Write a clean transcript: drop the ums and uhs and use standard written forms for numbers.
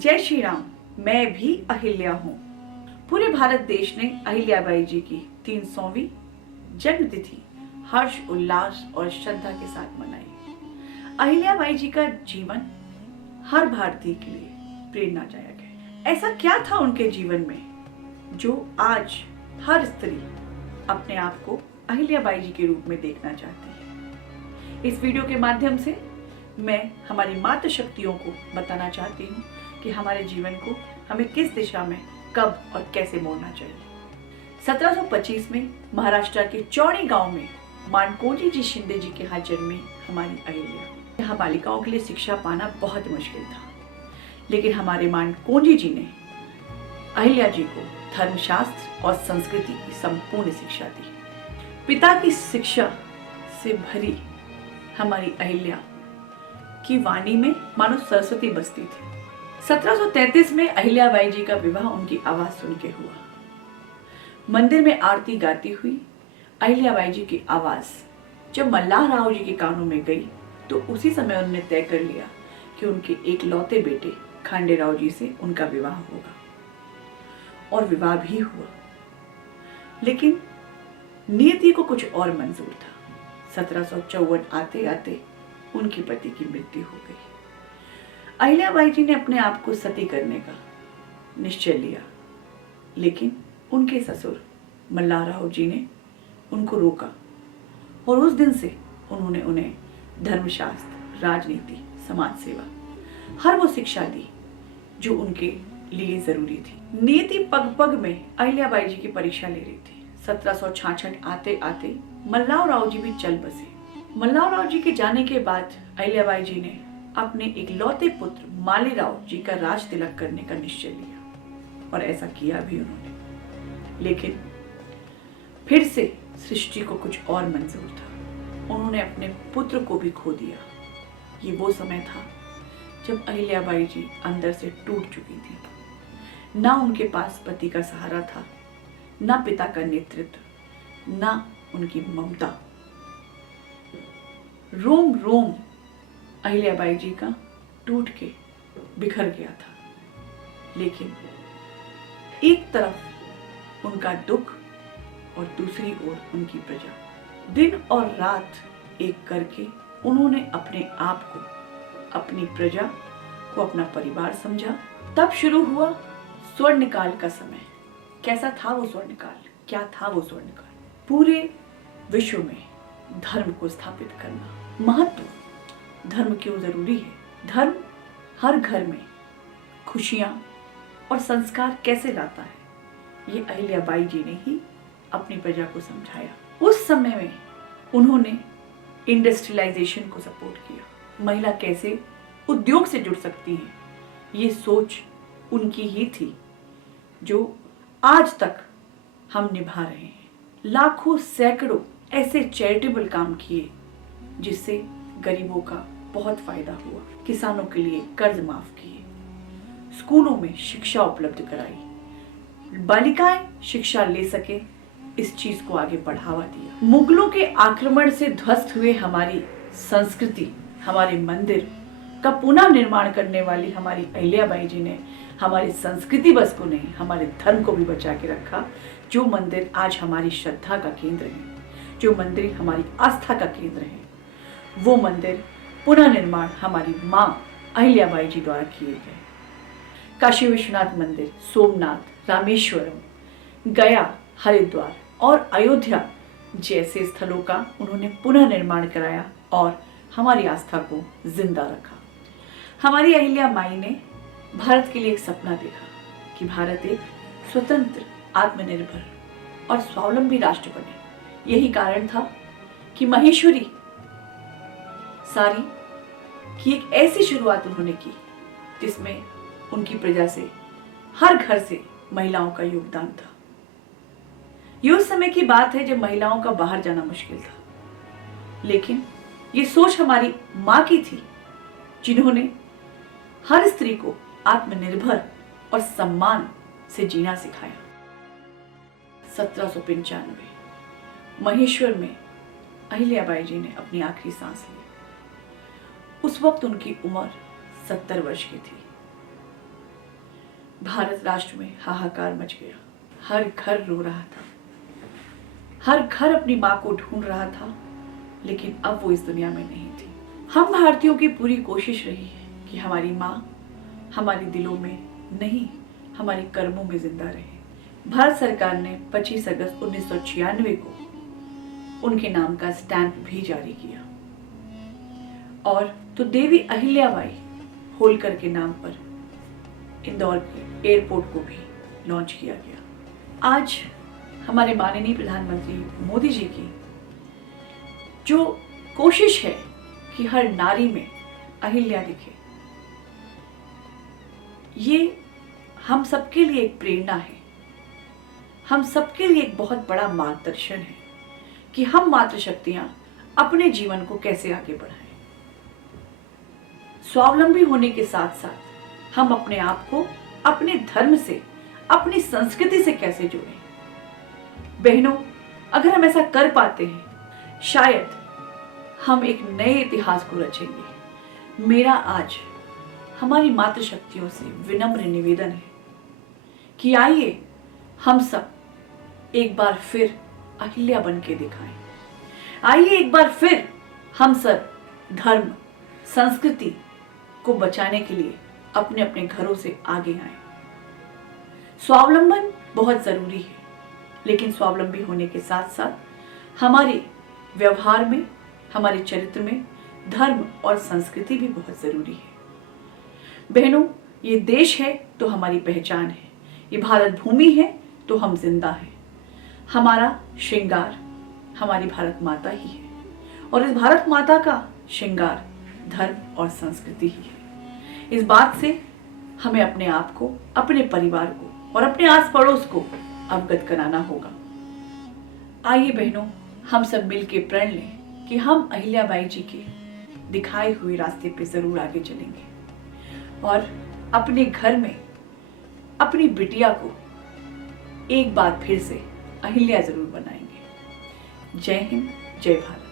जय श्री राम। मैं भी अहिल्या हूँ। पूरे भारत देश ने अहिल्याबाई जी की 300वीं जन्मतिथि हर्ष उल्लास और श्रद्धा के साथ मनाई। अहिल्याबाई जी का जीवन हर भारतीय के लिए प्रेरणादायक है। ऐसा क्या था उनके जीवन में जो आज हर स्त्री अपने आप को अहिल्याबाई जी के रूप में देखना चाहती है। इस वीडियो के माध्यम से मैं हमारी मातृ शक्तियों को बताना चाहती हूँ कि हमारे जीवन को हमें किस दिशा में कब और कैसे मोड़ना चाहिए। 1725 में महाराष्ट्र के चौड़ी गांव में मानकोजी जी शिंदे जी के यहाँ जन्मी हमारी अहिल्या। यहाँ बालिकाओं के लिए शिक्षा पाना बहुत मुश्किल था, लेकिन हमारे मानकोजी जी ने अहिल्या जी को धर्मशास्त्र और संस्कृति की संपूर्ण शिक्षा दी। पिता की शिक्षा से भरी हमारी अहिल्या की वाणी में मानो सरस्वती बसती थी। 1733 में अहिल्याबाई जी का विवाह उनकी आवाज सुन के हुआ। मंदिर में आरती गाती हुई अहिल्याबाई जी की आवाज जब मल्लाह राव जी के कानों में गई तो उसी समय उन्होंने तय कर लिया कि उनके एक लौते बेटे खांडेराव जी से उनका विवाह होगा, और विवाह भी हुआ। लेकिन नियति को कुछ और मंजूर था। 1754 आते आते उनके पति की मृत्यु हो गई। अहिल्याबाई जी ने अपने आप को सती करने का निश्चय लिया, लेकिन उनके ससुर मल्लाह राव जी ने उनको रोका, और उस दिन से उन्होंने उन्हें धर्मशास्त्र, राजनीति, समाज सेवा हर वो शिक्षा दी जो उनके लिए जरूरी थी। नियति पग पग में अहिल्याबाई जी की परीक्षा ले रही थी। 1766 आते आते मल्लाह राव जी भी चल बसे। मल्लाह राव जी के जाने के बाद अहिल्याबाई जी ने अपने एक लौते पुत्र मालीराव जी का राज तिलक करने का निश्चय लिया, और ऐसा किया भी उन्होंने। लेकिन फिर से सृष्टि को कुछ और मंजूर था। उन्होंने अपने पुत्र को भी खो दिया। ये वो समय था जब अहिल्याबाई जी अंदर से टूट चुकी थी। ना उनके पास पति का सहारा था, ना पिता का नेतृत्व, ना उनकी ममता। रोम रोम अहिल्याबाई जी का टूट के बिखर गया था। लेकिन एक तरफ उनका दुख और दूसरी ओर उनकी प्रजा। दिन और रात एक करके उन्होंने अपने आप को, अपनी प्रजा को अपना परिवार समझा। तब शुरू हुआ स्वर्णकाल का समय। कैसा था वो स्वर्णकाल? क्या था वो स्वर्णकाल? पूरे विश्व में धर्म को स्थापित करना। महत्व धर्म क्यों जरूरी है? धर्म हर घर में खुशियां और संस्कार कैसे लाता है, ये अहिल्याबाई जी ने ही अपनी प्रजा को समझाया। उस समय में उन्होंने इंडस्ट्रियलाइजेशन को सपोर्ट किया। महिला कैसे उद्योग से जुड़ सकती है, ये सोच उनकी ही थी, जो आज तक हम निभा रहे हैं। लाखों सैकड़ों ऐसे चैरिटेबल काम किए जिससे गरीबों का बहुत फायदा हुआ। किसानों के लिए कर्ज माफ किए, स्कूलों में शिक्षा उपलब्ध कराई, बालिकाएं शिक्षा ले सके, इस चीज को आगे बढ़ावा दिया। मुगलों के आक्रमण से ध्वस्त हुए हमारी संस्कृति, हमारे मंदिर का पुनः निर्माण करने वाली हमारी अहिल्याबाई जी ने हमारी संस्कृति बस को नहीं, हमारे धर्म को भी बचा के रखा। जो मंदिर आज हमारी श्रद्धा का केंद्र है, जो मंदिर हमारी आस्था का केंद्र है, वो मंदिर पुनः निर्माण हमारी माँ अहिल्याबाई जी द्वारा किए गए। काशी विश्वनाथ मंदिर, सोमनाथ, रामेश्वरम, गया, हरिद्वार और अयोध्या जैसे स्थलों का उन्होंने पुनः निर्माण कराया और हमारी आस्था को जिंदा रखा। हमारी अहिल्या माई ने भारत के लिए एक सपना देखा कि भारत एक स्वतंत्र, आत्मनिर्भर और स्वावलंबी राष्ट्र बने। यही कारण था कि महेश्वरी सारी की एक ऐसी शुरुआत उन्होंने की जिसमें उनकी प्रजा से, हर घर से महिलाओं का योगदान था। ये उस समय की बात है जब महिलाओं का बाहर जाना मुश्किल था, लेकिन ये सोच हमारी माँ की थी, जिन्होंने हर स्त्री को आत्मनिर्भर और सम्मान से जीना सिखाया। 1795 महेश्वर में अहिल्याबाई जी ने अपनी आखिरी सांस ली। उस वक्त उनकी उम्र 70 वर्ष की थी। भारत राष्ट्र में हाहाकार मच गया। हर घर रो रहा था, हर घर अपनी माँ को ढूंढ रहा था, लेकिन अब वो इस दुनिया में नहीं थी। हम भारतीयों की पूरी कोशिश रही है कि हमारी माँ हमारे दिलों में नहीं, हमारे कर्मों में जिंदा रहे। भारत सरकार ने 25 अगस्त 1996 को उनके नाम का स्टैंप भी जारी किया और तो देवी अहिल्याबाई होलकर के नाम पर इंदौर के एयरपोर्ट को भी लॉन्च किया गया। आज हमारे माननीय प्रधानमंत्री मोदी जी की जो कोशिश है कि हर नारी में अहिल्या दिखे, ये हम सबके लिए एक प्रेरणा है, हम सबके लिए एक बहुत बड़ा मार्गदर्शन है कि हम मातृशक्तियां अपने जीवन को कैसे आगे बढ़ाएं। स्वावलंबी होने के साथ साथ हम अपने आप को अपने धर्म से, अपनी संस्कृति से कैसे जोड़ें। बहनों, अगर हम ऐसा कर पाते हैं, शायद हम एक नए इतिहास को रचेंगे। मेरा आज हमारी मातृशक्तियों से विनम्र निवेदन है कि आइए हम सब एक बार फिर अहिल्या बन के दिखाएं। आइए एक बार फिर हम सब धर्म, संस्कृति को बचाने के लिए अपने अपने घरों से आगे आएं। स्वावलंबन बहुत जरूरी है, लेकिन स्वावलंबी होने के साथ साथ हमारे व्यवहार में, हमारे चरित्र में धर्म और संस्कृति भी बहुत जरूरी है। बहनों, ये देश है तो हमारी पहचान है, ये भारत भूमि है तो हम जिंदा हैं। हमारा श्रृंगार हमारी भारत माता ही है और इस भारत माता का श्रृंगार धर्म और संस्कृति ही है। इस बात से हमें अपने आप को, अपने परिवार को और अपने आस पड़ोस को अवगत कराना होगा। आइए बहनों, हम सब मिलकर प्रण लें कि हम अहिल्याबाई जी के दिखाए हुए रास्ते पे जरूर आगे चलेंगे और अपने घर में अपनी बिटिया को एक बार फिर से अहिल्या जरूर बनाएंगे। जय हिंद, जय भारत।